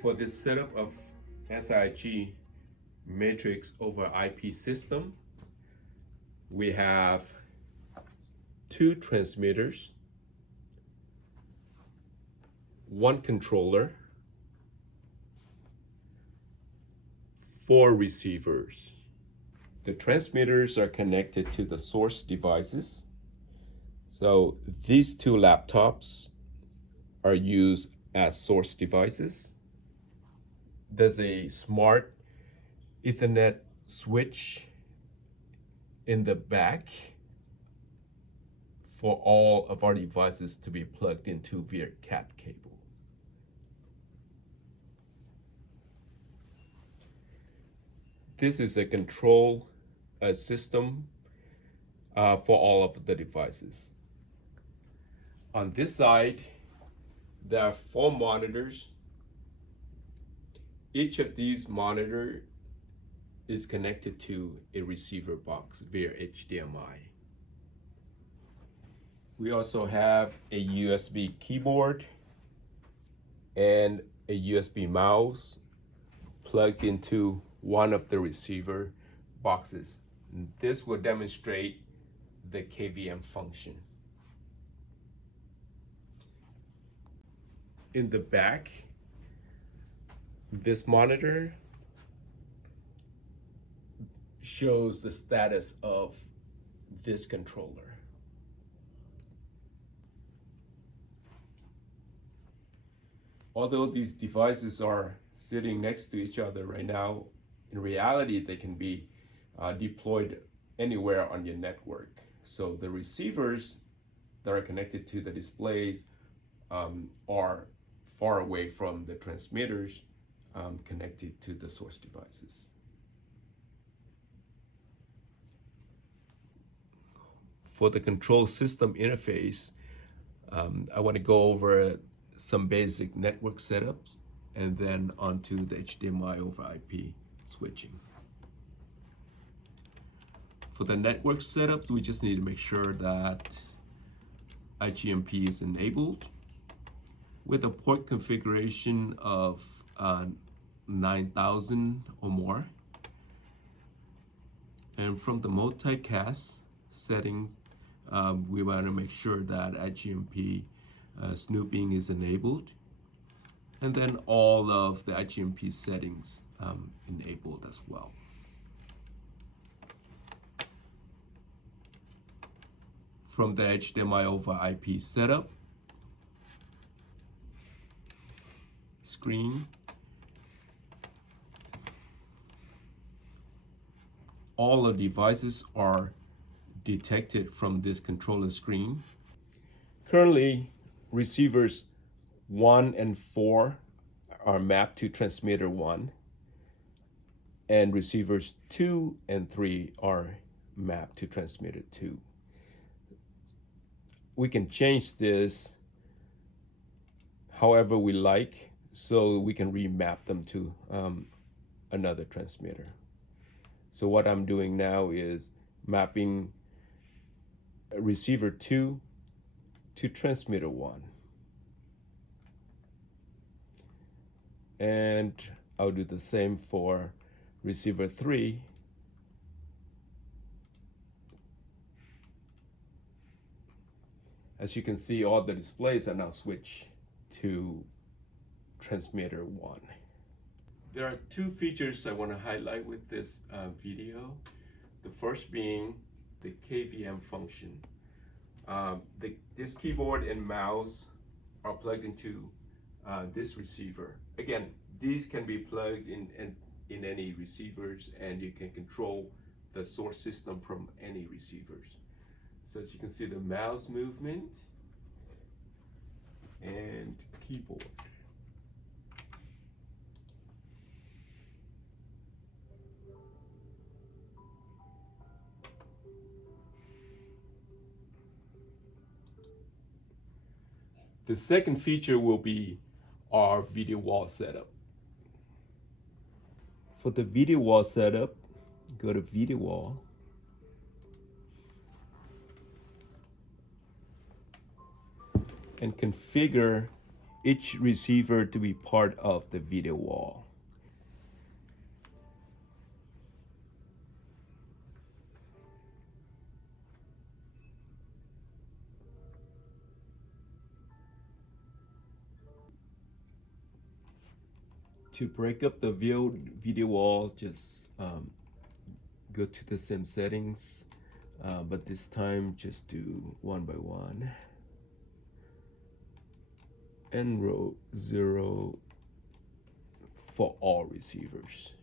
For this setup of SIIG matrix over IP system, we have two transmitters, one controller, four receivers. The transmitters are connected to the source devices. So these two laptops are used as source devices. There's a smart Ethernet switch in the back for all of our devices to be plugged into via Cat cable. This is a control system for all of the devices. On this side, there are 4 monitors. Each of these monitors is connected to a receiver box via HDMI. We also have a USB keyboard and a USB mouse plugged into one of the receiver boxes. This will demonstrate the KVM function. In the back, this monitor shows the status of this controller. Although these devices are sitting next to each other right now, in reality, they can be deployed anywhere on your network. So the receivers that are connected to the displays are far away from the transmitters connected to the source devices. For the control system interface, I want to go over some basic network setups and then onto the HDMI over IP switching. For the network setup, we just need to make sure that IGMP is enabled with a port configuration of 9,000 or more. And from the multicast settings, we want to make sure that IGMP snooping is enabled, and then all of the IGMP settings enabled as well. From the HDMI over IP setup screen, all the devices are detected from this controller screen. Currently, receivers 1 and 4 are mapped to transmitter 1, and receivers 2 and 3 are mapped to transmitter 2. We can change this however we like, so we can remap them to another transmitter. So what I'm doing now is mapping receiver 2 to transmitter 1. And I'll do the same for receiver 3 as you can see, all the displays are now switched to transmitter 1. There are 2 features I want to highlight with this video. The first being the KVM function. This keyboard and mouse are plugged into this receiver. Again, these can be plugged in any receivers, and you can control the source system from any receivers. So as you can see, the mouse movement and keyboard. The second feature will be our video wall setup. For the video wall setup, go to video wall. And configure each receiver to be part of the video wall. To break up the video wall, just go to the same settings, but this time just do one by one. And row 0 for all receivers.